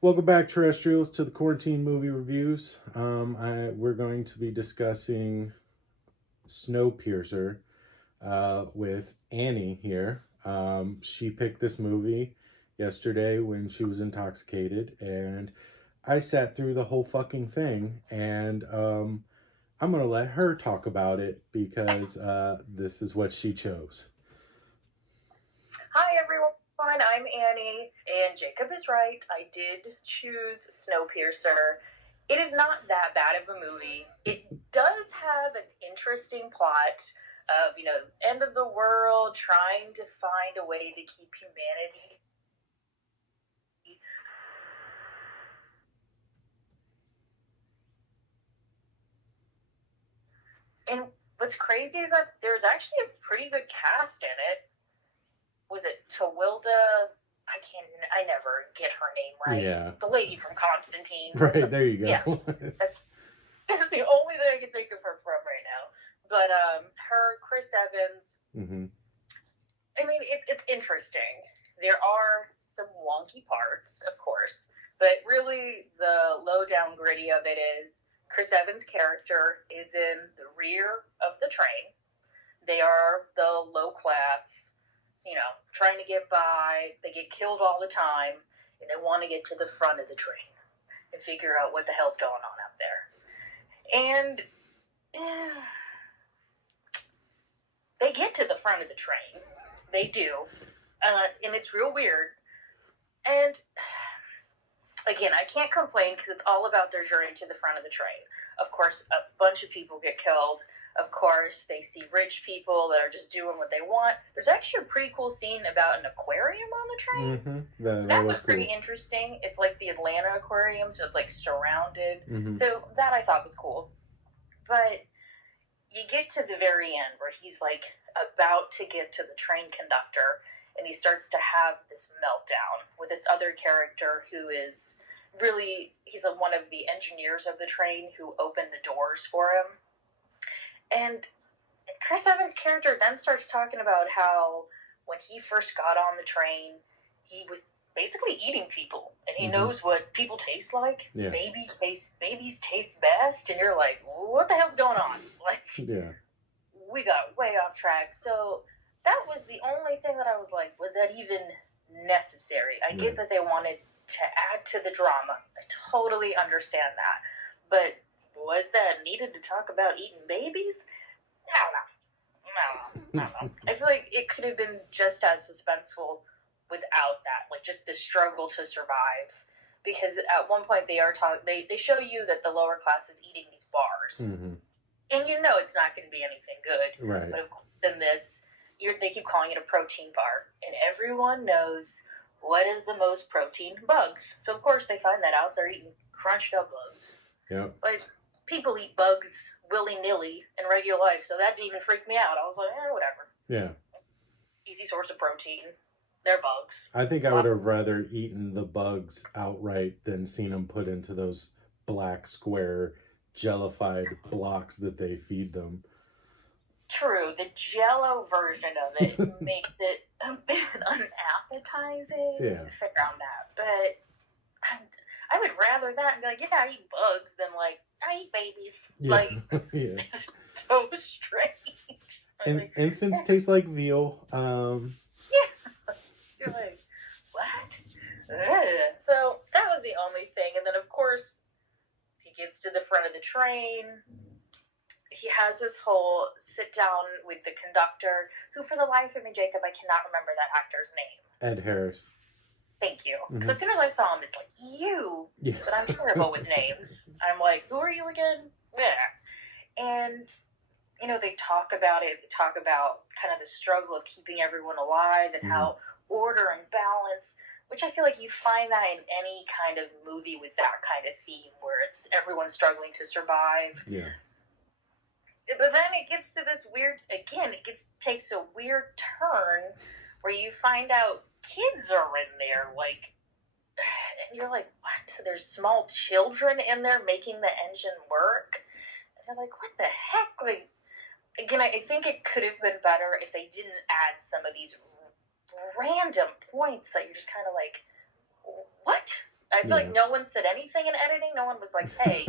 Welcome back, terrestrials, to the Quarantine Movie Reviews. We're going to be discussing Snowpiercer with Annie here. She picked this movie yesterday when she was intoxicated, and I sat through the whole fucking thing, and I'm going to let her talk about it because this is what she chose. Hi everyone, I'm Annie, and Jacob is right. I did choose Snowpiercer. It is not that bad of a movie. It does have an interesting plot of, end of the world, trying to find a way to keep humanity. And what's crazy is that there's actually a pretty good cast in it. Was it Tawilda? I never get her name right. Yeah. The lady from Constantine. Right, there you go. Yeah. That's the only thing I can think of her from right now. But her, Chris Evans. Mm-hmm. I mean, it's interesting. There are some wonky parts, of course, but really the low down gritty of it is Chris Evans' character is in the rear of the train. They are the low class, trying to get by. They get killed all the time, and they want to get to the front of the train and figure out what the hell's going on up there. And they get to the front of the train. They do. And it's real weird. And again, I can't complain because it's all about their journey to the front of the train. Of course, a bunch of people get killed. Of course, they see rich people that are just doing what they want. There's actually a pretty cool scene about an aquarium on the train. Mm-hmm. That was pretty interesting. It's like the Atlanta Aquarium, so it's like surrounded. Mm-hmm. So that I thought was cool. But you get to the very end where he's like about to get to the train conductor, and he starts to have this meltdown with this other character who is really, he's one of the engineers of the train who opened the doors for him. And Chris Evans' character then starts talking about how when he first got on the train, he was basically eating people, and he knows what people taste like. Yeah. Babies taste best, and you're like, what the hell's going on? Like, yeah. We got way off track. So that was the only thing that I was like, was that even necessary? I get that they wanted to add to the drama. I totally understand that. But was that needed to talk about eating babies? I don't know. I feel like it could have been just as suspenseful without that. Like, just the struggle to survive. Because at one point they show you that the lower class is eating these bars. Mm-hmm. And it's not going to be anything good. Right. But of course, in this, they keep calling it a protein bar. And everyone knows what is the most protein? Bugs. So, of course, they find that out. They're eating crunched up bugs. Yep. But people eat bugs willy-nilly in regular life, so that didn't even freak me out. I was like, whatever. Yeah. Easy source of protein. They're bugs. I think I would have rather eaten the bugs outright than seen them put into those black square jellified blocks that they feed them. True, the Jello version of it makes it a bit unappetizing. Yeah. Fair on that, but I would rather that and be like, yeah, I eat bugs than like I eat babies. Yeah. Like, yeah. It's so strange. Infants taste like veal. Yeah. You're like, what? Ugh. So that was the only thing, and then of course he gets to the front of the train. He has this whole sit down with the conductor, who for the life of me, Jacob, I cannot remember that actor's name. Ed Harris. Thank you. Because as soon as I saw him, it's like, you. Yeah. But I'm terrible with names. I'm like, who are you again? Yeah. And, they talk about it. They talk about kind of the struggle of keeping everyone alive and how order and balance, which I feel like you find that in any kind of movie with that kind of theme where it's everyone struggling to survive. Yeah. But then it gets to this weird, again, takes a weird turn where you find out kids are in there, like, and you're like, what? So there's small children in there making the engine work? And you're like, what the heck? Like, again, I think it could have been better if they didn't add some of these random points that you're just kind of like, what? I feel like no one said anything in editing. No one was like, hey,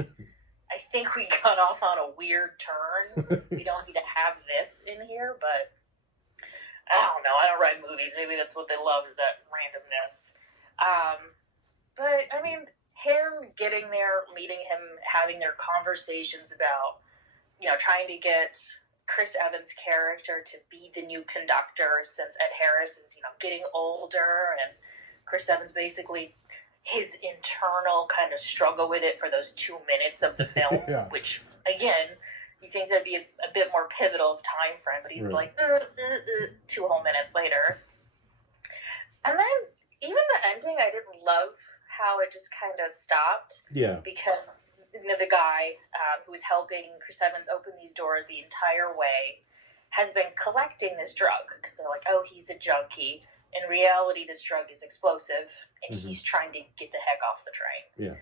I think we got off on a weird turn. We don't need to have this in here, but I don't know. I don't write movies. Maybe that's what they love, is that randomness. But, I mean, him getting there, meeting him, having their conversations about, trying to get Chris Evans' character to be the new conductor, since Ed Harris is, getting older, and Chris Evans basically, his internal kind of struggle with it for those 2 minutes of the film, which, again, you think that'd be a bit more pivotal of time frame, but he's like, 2 whole minutes later. And then, even the ending, I didn't love how it just kind of stopped. Yeah. Because the guy who was helping Chris Evans open these doors the entire way has been collecting this drug, because they're like, oh, he's a junkie. In reality, this drug is explosive, and he's trying to get the heck off the train. Yeah.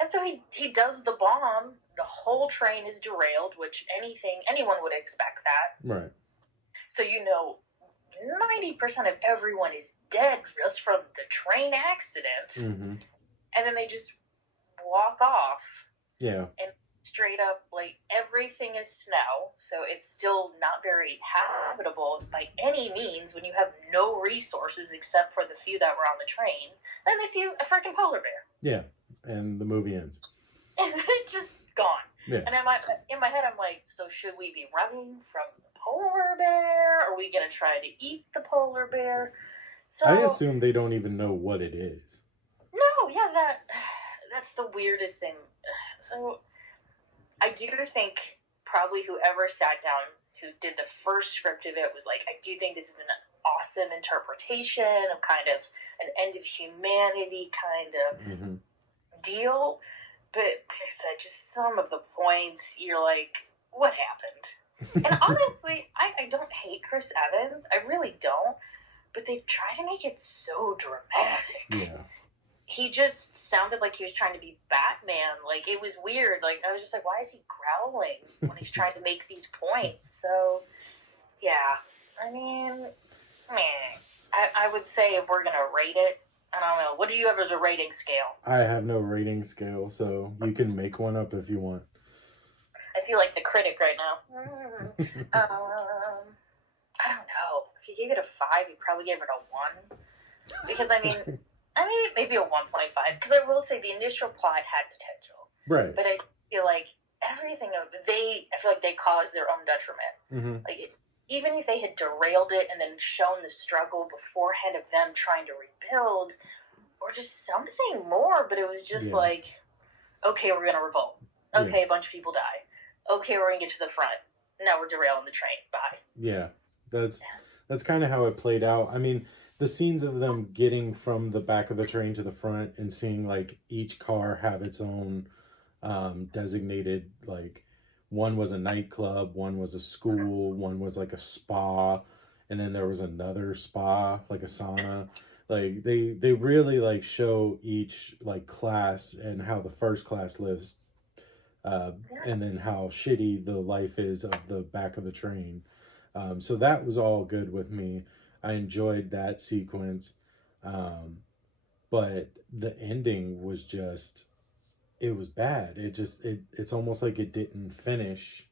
And so he does the bomb. The whole train is derailed, which anyone would expect that. Right. So 90% of everyone is dead just from the train accident. Mm-hmm. And then they just walk off. Yeah. And straight up, like, everything is snow, so it's still not very habitable by any means when you have no resources except for the few that were on the train. Then they see a freaking polar bear. Yeah, and the movie ends. And it's just gone. Yeah. And in my head, I'm like, so should we be running from the polar bear? Are we going to try to eat the polar bear? So I assume they don't even know what it is. No, yeah, that's the weirdest thing. So I do think probably whoever sat down, who did the first script of it, was like, I do think this is an awesome interpretation of kind of an end of humanity kind of deal. But like I said, just some of the points, you're like, what happened? And honestly, I don't hate Chris Evans. I really don't. But they try to make it so dramatic. Yeah. He just sounded like he was trying to be Batman. Like, it was weird. Like, I was just like, why is he growling when he's trying to make these points? So, yeah. I mean, I would say if we're going to rate it, I don't know. What do you have as a rating scale? I have no rating scale, so you can make one up if you want. I feel like the critic right now. I don't know. If you gave it a 5, you probably gave it a 1. Because, I mean, maybe a 1.5. Because I will say the initial plot had potential. Right. But I feel like everything I feel like they caused their own detriment. Mm-hmm. Like, even if they had derailed it and then shown the struggle beforehand of them trying to rebuild, or just something more, but it was just like, okay, we're going to revolt. Okay, a bunch of people die. Okay, we're going to get to the front. Now we're derailing the train. Bye. Yeah, that's kind of how it played out. I mean, the scenes of them getting from the back of the train to the front and seeing, like, each car have its own designated, like, one was a nightclub, one was a school, one was like a spa, and then there was another spa, like a sauna. Like, they really, like, show each, like, class and how the first class lives, and then how shitty the life is of the back of the train. So that was all good with me. I enjoyed that sequence. But the ending was just, it was bad. It's almost like it didn't finish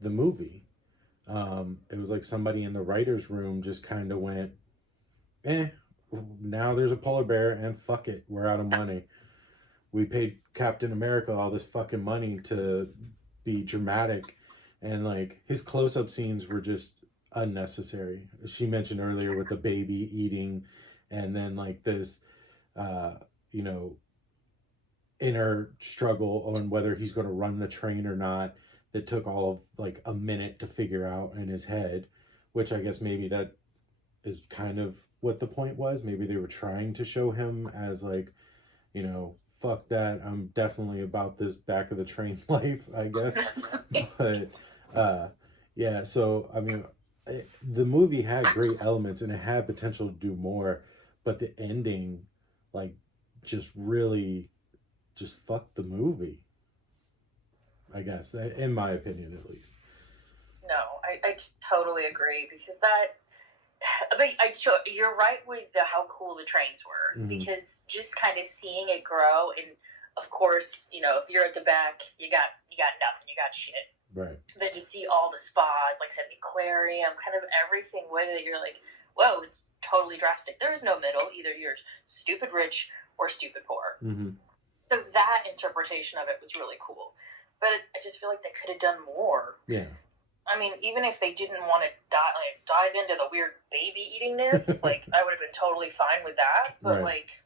the movie. It was like somebody in the writer's room just kind of went, now there's a polar bear and fuck it, we're out of money. We paid Captain America all this fucking money to be dramatic, and, like, his close-up scenes were just unnecessary. She mentioned earlier with the baby eating, and then, like, this inner struggle on whether he's going to run the train or not, that took all of, like, a minute to figure out in his head, which I guess maybe that is kind of what the point was. Maybe they were trying to show him as, like, fuck that, I'm definitely about this back of the train life, I guess. But yeah, so I mean, the movie had great elements and it had potential to do more, but the ending, like, just really just fucked the movie, I guess, in my opinion, at least. No, I totally agree, because that But you're right with how cool the trains were, because just kind of seeing it grow, and of course, if you're at the back, you got nothing, you got shit. Right. Then you see all the spas, like I said, the aquarium, kind of everything with it. You're like, whoa, it's totally drastic. There's no middle. Either you're stupid rich or stupid poor. So that interpretation of it was really cool. But I just feel like they could have done more. Yeah. I mean, even if they didn't want to dive into the weird baby eatingness, like, I would have been totally fine with that. But, like,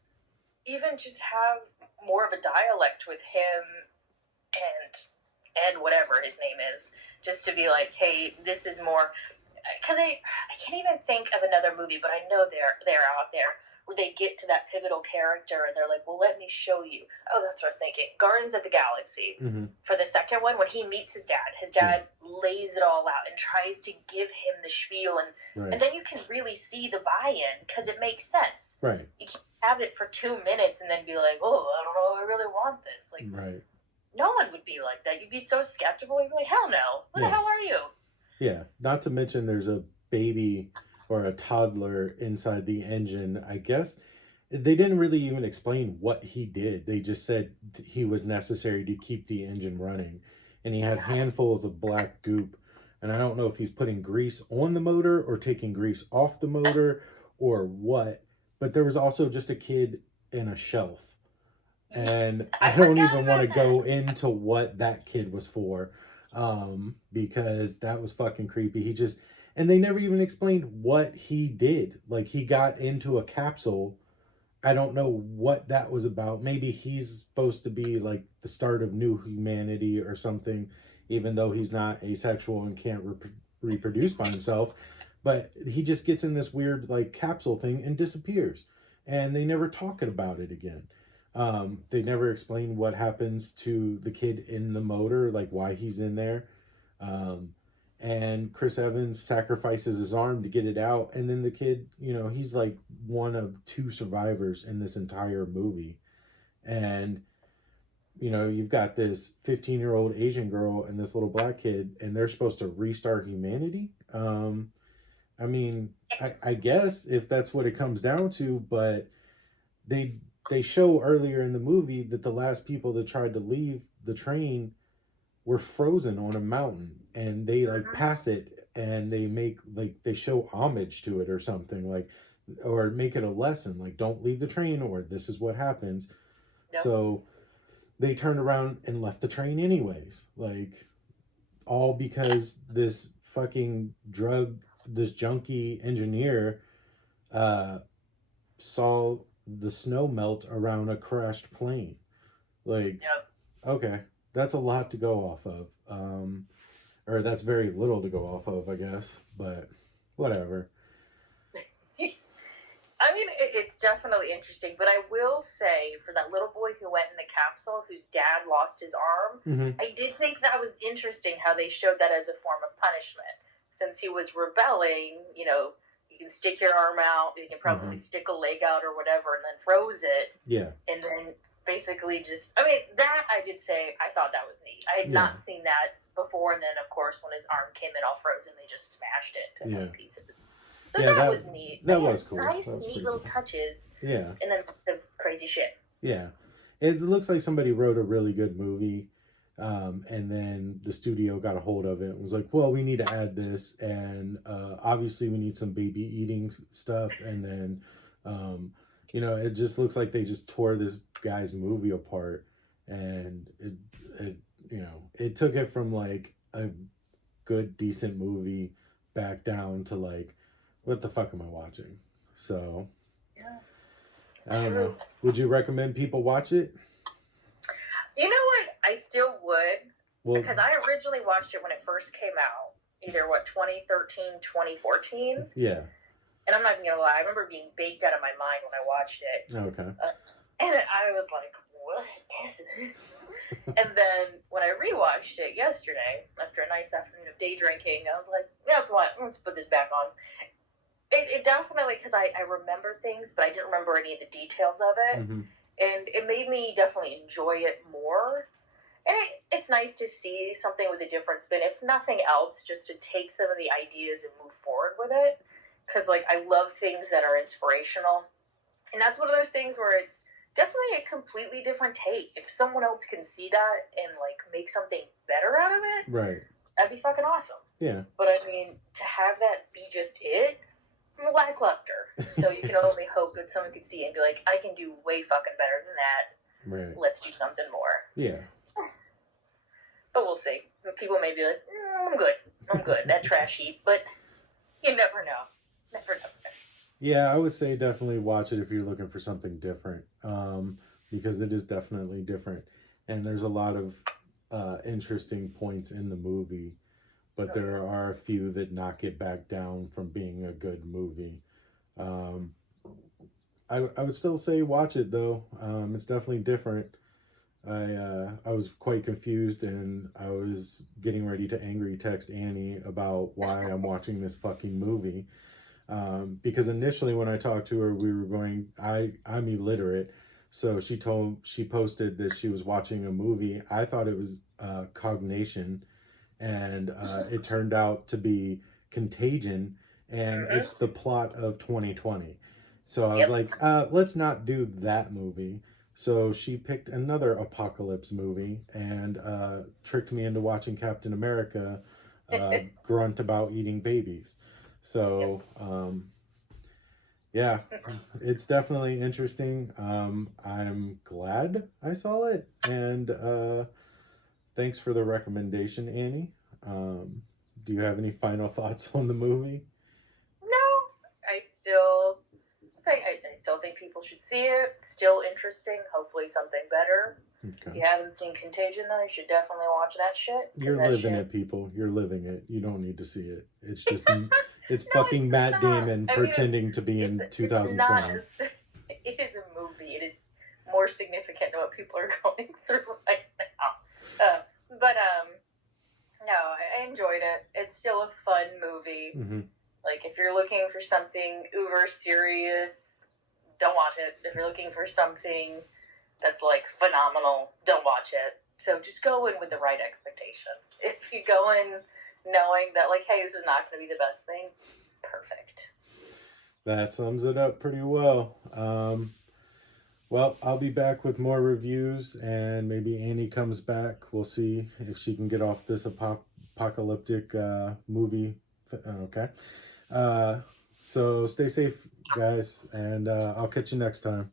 even just have more of a dialect with him and Ed, whatever his name is, just to be like, hey, this is more. Because I can't even think of another movie, but I know they're out there where they get to that pivotal character and they're like, well, let me show you. Oh, that's what I was thinking. Guardians of the Galaxy. For the second one, when he meets his dad lays it all out and tries to give him the spiel, and then you can really see the buy-in because it makes sense. Right. You can't have it for 2 minutes and then be like, oh, I don't know if I really want this. Like, no one would be like that. You'd be so skeptical. You'd be like, hell no. What the hell are you? Yeah. Not to mention there's a baby or a toddler inside the engine. I guess they didn't really even explain what he did. They just said he was necessary to keep the engine running. And he had handfuls of black goop. And I don't know if he's putting grease on the motor or taking grease off the motor or what. But there was also just a kid in a shelf. And I don't even want to go into what that kid was for. Because that was fucking creepy. And they never even explained what he did. Like, he got into a capsule. I don't know what that was about. Maybe he's supposed to be like the start of new humanity or something, even though he's not asexual and can't reproduce by himself. But he just gets in this weird like capsule thing and disappears. And they never talk about it again. They never explain what happens to the kid in the motor, like why he's in there. And Chris Evans sacrifices his arm to get it out. And then the kid, he's like one of 2 survivors in this entire movie. And, you've got this 15-year-old Asian girl and this little black kid, and they're supposed to restart humanity. I mean, I guess if that's what it comes down to, but they show earlier in the movie that the last people that tried to leave the train were frozen on a mountain, and they like pass it and they show homage to it or something, like, or make it a lesson, like, don't leave the train or this is what happens. So they turned around and left the train anyways, like, all because this fucking this junkie engineer saw the snow melt around a crashed plane. Like, okay, that's a lot to go off of. Or that's very little to go off of, I guess. But whatever. I mean, it's definitely interesting. But I will say, for that little boy who went in the capsule, whose dad lost his arm, I did think that was interesting how they showed that as a form of punishment. Since he was rebelling, you can stick your arm out, you can probably stick a leg out or whatever, and then froze it. Yeah. And then basically that I did say, I thought that was neat. I had not seen that before, and then, of course, when his arm came in all frozen, they just smashed it to pieces. So that was neat. That was cool. Nice, neat little touches. Yeah. And then the crazy shit. Yeah. It looks like somebody wrote a really good movie, and then the studio got a hold of it and was like, well, we need to add this, and obviously we need some baby eating stuff, and then it just looks like they just tore this guy's movie apart, and it took it from like a good decent movie back down to like, what the fuck am I watching? So I don't know. Would you recommend people watch it? You know what? I still would. Because I originally watched it when it first came out. Either, 2013, 2014? Yeah. And I'm not even going to lie. I remember being baked out of my mind when I watched it. Okay. And I was like, what is this? And then when I rewatched it yesterday, after a nice afternoon of day drinking, I was like, yeah, let's put this back on. It definitely, because I remember things, but I didn't remember any of the details of it. And it made me definitely enjoy it more. And it's nice to see something with a different spin, if nothing else, just to take some of the ideas and move forward with it. because like I love things that are inspirational, and that's one of those things where it's definitely a completely different take. If someone else can see that and like make something better out of it, Right. that'd be fucking awesome. Yeah. But I mean, to have that be just it, lackluster. So you can only hope that someone could see it and be like, I can do way fucking better than that. Right. Let's do something more. Yeah. But we'll see. People may be like, I'm good. I'm good. That trash heap. But you never know. Never know. Yeah, I would say definitely watch it if you're looking for something different, because it is definitely different, and there's a lot of interesting points in the movie, but there are a few that knock it back down from being a good movie. Um, I would still say watch it though. It's definitely different. I was quite confused, and I was getting ready to angry text Annie about why I'm watching this fucking movie. Because initially when I talked to her, we were going. I'm illiterate, so she posted that she was watching a movie. I thought it was Cognation, and it turned out to be Contagion, and it's the plot of 2020. So I was like, let's not do that movie. So she picked another apocalypse movie and tricked me into watching Captain America grunt about eating babies. So, yeah, it's definitely interesting. I'm glad I saw it, and thanks for the recommendation, Annie. Do you have any final thoughts on the movie? No, I still I still think people should see it. Still interesting. Hopefully something better. Okay. If you haven't seen Contagion though, you should definitely watch that shit. You're that living shit... it, people. You're living it. You don't need to see it. It's just it's no, fucking it's Matt not. Damon I mean, pretending to be in 2020. It is a movie. It is more significant to what people are going through right now. No, I enjoyed it. It's still a fun movie. Mm-hmm. Like, if you're looking for something uber serious, don't watch it. If you're looking for something that's, like, phenomenal, don't watch it. So just go in with the right expectation. If you go in knowing that, like, hey, this is not going to be the best thing, perfect. That sums it up pretty well. Well, I'll be back with more reviews, and maybe Annie comes back. We'll see if she can get off this apocalyptic movie. Okay. So stay safe, guys, and I'll catch you next time.